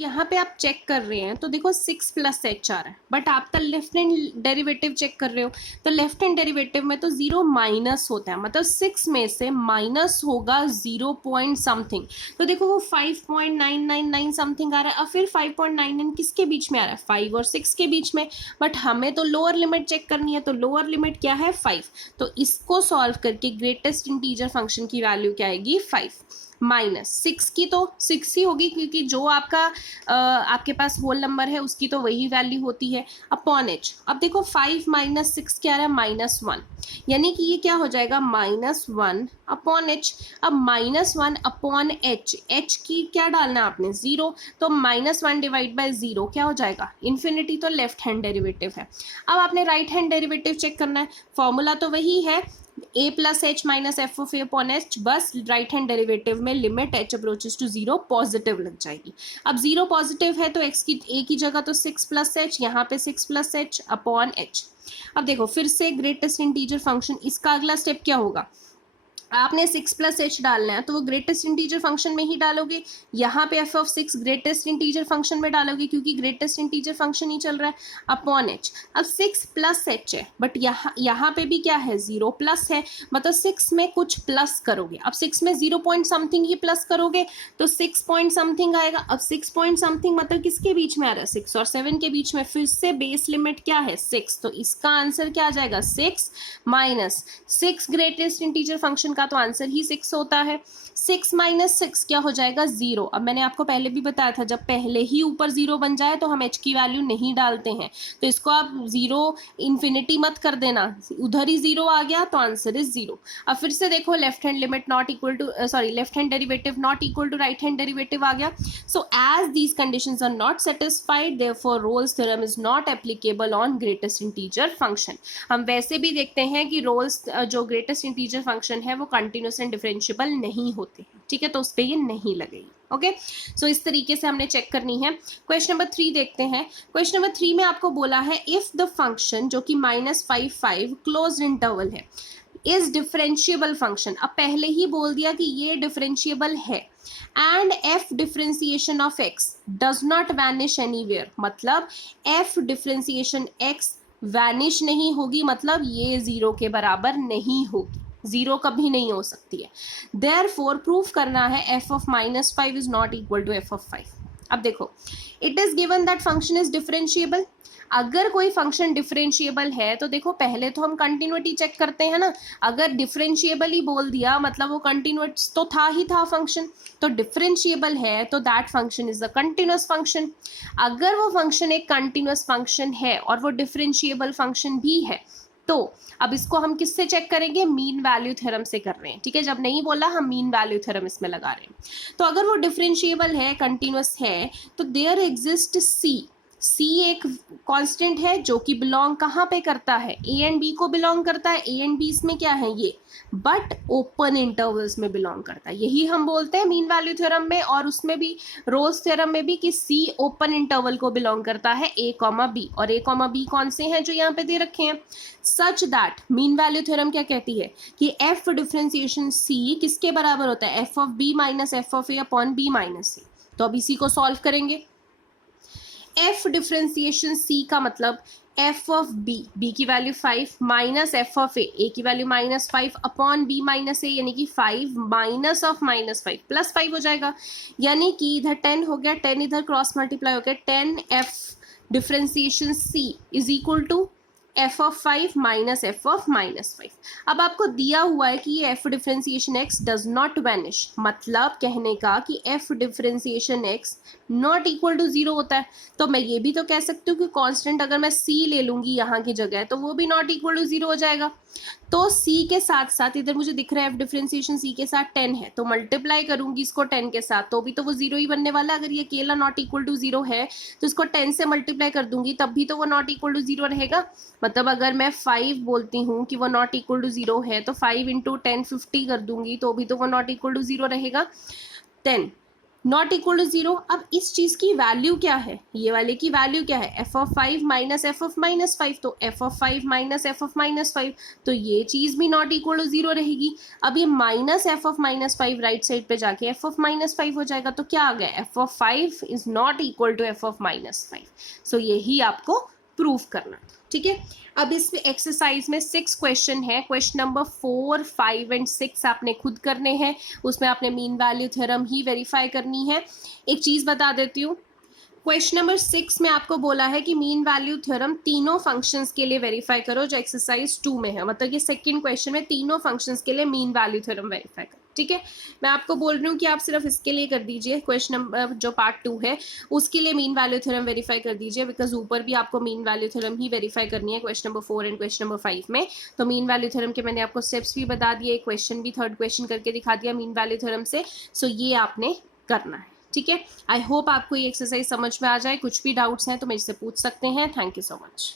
यहाँ पे आप चेक कर रहे हैं तो देखो 6 प्लस एच आ रहा है, बट आप तो लेफ्ट हैंड डेरिवेटिव चेक कर रहे हो, तो लेफ्ट हैंड डेरिवेटिव में तो 0 माइनस होता है, मतलब 6 में से माइनस होगा 0 पॉइंट समथिंग, तो देखो वो 5.999 समथिंग आ रहा है। अब फिर 5.99 किसके बीच में आ रहा है, 5 और 6 के बीच में, बट हमें तो लोअर लिमिट चेक करनी है, तो लोअर लिमिट क्या है 5, तो इसको सॉल्व करके ग्रेटेस्ट इंटीजर फंक्शन की वैल्यू क्या आएगी 5, माइनस 6 की तो 6 ही होगी, क्योंकि जो आपका आपके पास होल नंबर है उसकी तो वही वैल्यू होती है, अपॉन एच। अब देखो 5 माइनस 6 क्या आ रहा है, -1, यानी कि ये क्या हो जाएगा -1 अपॉन एच। अब -1 अपॉन एच, एच की क्या डालना है आपने 0, तो -1 डिवाइड बाय 0 क्या हो जाएगा इन्फिनिटी, तो लेफ्ट हैंड डेरिवेटिव है। अब आपने राइट हैंड डेरिवेटिव चेक करना है, फॉर्मूला तो वही है a plus H minus F of A upon H, बस राइट हैंड डेरिवेटिव में limit h approaches to 0 positive लग जाएगी। अब 0 पॉजिटिव है तो x की a की जगह तो 6 प्लस एच, यहाँ पे 6 प्लस एच अपॉन एच। अब देखो फिर से ग्रेटेस्ट इंटीजर फंक्शन, इसका अगला स्टेप क्या होगा, आपने 6 प्लस एच डालना है तो वो ग्रेटेस्ट इंटीजर फंक्शन में ही डालोगे, यहाँ पे F of 6 greatest integer function में डालोगे क्योंकि ग्रेटेस्ट इंटीजर फंक्शन ही चल रहा है, अपॉन एच। अब 6 प्लस एच है, बट यहाँ पे भी क्या है 0 प्लस है, मतलब 6 में कुछ प्लस करोगे, अब 6 में 0 पॉइंट समथिंग ही प्लस करोगे तो 6 पॉइंट समथिंग आएगा। अब 6 पॉइंट समथिंग मतलब किसके बीच में आ रहा है, 6 और 7 के बीच में, फिर से बेस लिमिट क्या है 6, तो इसका आंसर क्या आ जाएगा 6 माइनस 6, ग्रेटेस्ट इंटीजर फंक्शन का तो आंसर ही 6 होता है, 6 माइनस 6 क्या हो जाएगा 0। अब मैंने आपको पहले भी बताया था जब पहले ही ऊपर 0 बन जाए तो हम h की वैल्यू नहीं डालते हैं, तो इसको आप 0 इन्फिनिटी मत कर देना, उधर ही 0 आ गया तो आंसर इज 0। अब फिर से देखो left hand limit not equal to left hand derivative not equal to right hand derivative आ गया। So as these conditions are not satisfied therefore Rolle's theorem is not applicable on greatest integer function. हम वैसे भी देखते हैं कि roles जो greatest integer function है वो कंटिन्यूस एंड डिफरेंशिएबल नहीं होते हैं, ठीक है, तो उस पर ये नहीं लगेगी। ओके, सो इस तरीके से हमने चेक करनी है। क्वेश्चन नंबर 3 देखते हैं। क्वेश्चन नंबर 3 में आपको बोला है इफ द फंक्शन जो कि -5 क्लोज्ड इंटरवल है इज डिफरेंशिएबल फंक्शन। अब पहले ही बोल दिया कि ये डिफरेंशिएबल है and F differentiation of x does not vanish anywhere, मतलब एफ डिफरेंशिएशन एक्स वैनिश नहीं होगी, मतलब ये 0 के बराबर नहीं होगी, 0 कभी नहीं हो सकती है। देयरफॉर प्रूफ करना है f of -5 is not equal to f of 5। अब देखो it is given that function is differentiable. अगर कोई फंक्शन डिफरेंशिएबल है तो देखो पहले तो हम कंटिन्यूटी चेक करते हैं ना, अगर डिफरेंशिएबल ही बोल दिया मतलब वो कंटिन्यूस तो था ही था फंक्शन, तो डिफरेंशिएबल है तो that function is a continuous function. अगर वो फंक्शन एक कंटिन्यूस फंक्शन है और वो डिफरेंशिएबल फंक्शन भी है, तो अब इसको हम किससे चेक करेंगे, मीन वैल्यू थ्योरम से कर रहे हैं, ठीक है, जब नहीं बोला हम मीन वैल्यू थ्योरम इसमें लगा रहे हैं। तो अगर वो डिफरेंशिएबल है, कंटिन्यूस है, तो देयर एग्जिस्ट सी एक कांस्टेंट है जो कि बिलोंग कहाँ पे करता है, ए एंड बी को बिलोंग करता है, ए एंड बी इसमें क्या है ये, बट ओपन इंटरवल्स में बिलोंग करता है, यही हम बोलते हैं मीन वैल्यू थ्योरम में, और उसमें भी रोल्स थ्योरम में भी कि सी ओपन इंटरवल को बिलोंग करता है ए कॉमा बी, और ए कॉमा बी कौन से हैं जो यहाँ पे दे रखे हैं, such that mean value theorem क्या कहती है कि एफ डिफरेंशिएशन सी किसके बराबर होता है, F of B minus F of A upon B minus A. तो अब इसी को सॉल्व करेंगे। एफ डिफरेंशिएशन सी का मतलब एफ ऑफ बी की वैल्यू 5 माइनस एफ ऑफ ए की वैल्यू -5 अपॉन बी माइनस ए, यानी कि 5 माइनस ऑफ -5 प्लस 5 हो जाएगा, यानी कि इधर 10 हो गया, 10 इधर क्रॉस मल्टीप्लाई हो गया, 10 F differentiation C is equal to F of 5 minus F of -5। अब आपको दिया हुआ है कि ये F differentiation X does not vanish, मतलब कहने का कि F differentiation X not equal to 0 होता है। तो मैं ये भी तो कह सकती हूँ कि कांस्टेंट अगर मैं सी ले लूंगी यहाँ की जगह तो वो भी नॉट इक्वल टू 0 हो जाएगा। तो सी के साथ साथ इधर मुझे दिख रहा है एफ डिफरेंशिएशन सी के साथ 10 है, तो मल्टीप्लाई करूंगी इसको 10 के साथ तो भी तो वो 0 ही बनने वाला है। अगर ये अकेला नॉट इक्वल टू 0 है तो इसको 10 से मल्टीप्लाई कर दूंगी तब भी तो वो नॉट इक्वल टू 0 रहेगा। मतलब अगर मैं 5 बोलती हूँ कि वो नॉट इक्वल टू 0 है तो 5 इंटू 10 50 कर दूंगी तो भी तो वो नॉट इक्वल टू 0 रहेगा। 10 नॉट इक्वल टू जीरो। अब इस चीज की वैल्यू क्या है, ये वाले की वैल्यू क्या है, F of five minus F of minus five, तो F of five minus F of minus five, तो ये चीज भी नॉट इक्वल टू जीरो रहेगी। अब ये minus F of minus five right side पे जाके एफ ऑफ माइनस फाइव हो जाएगा, तो क्या आ गया, F of five is not equal to F of minus five. So यही आपको प्रूव करना, ठीक है। अब इस एक्सरसाइज में 6 क्वेश्चन है, क्वेश्चन नंबर 4, 5 एंड 6 आपने खुद करने हैं, उसमें आपने मीन वैल्यू थ्योरम ही वेरीफाई करनी है। एक चीज बता देती हूँ, क्वेश्चन नंबर 6 में आपको बोला है कि मीन वैल्यू थ्योरम तीनों फंक्शंस के लिए वेरीफाई करो जो एक्सरसाइज 2 में है, मतलब ये सेकंड क्वेश्चन में तीनों फंक्शंस के लिए मीन वैल्यू थ्योरम वेरीफाई करो, ठीक है। मैं आपको बोल रही हूँ कि आप सिर्फ इसके लिए कर दीजिए, क्वेश्चन नंबर जो पार्ट 2 है उसके लिए मीन वैल्यू थ्योरम वेरीफाई कर दीजिए, बिकॉज ऊपर भी आपको मीन वैल्यू थ्योरम ही वेरीफाई करनी है question number 4 and question number 5 में। तो मीन वैल्यू थ्योरम के मैंने आपको स्टेप्स भी बता दिए, क्वेश्चन भी थर्ड क्वेश्चन करके दिखा दिया मीन वैल्यू थ्योरम से। सो ये आपने करना है, ठीक है। आई होप आपको ये एक्सरसाइज समझ में आ जाए, कुछ भी डाउट्स हैं तो मेरे से पूछ सकते हैं। Thank you so much.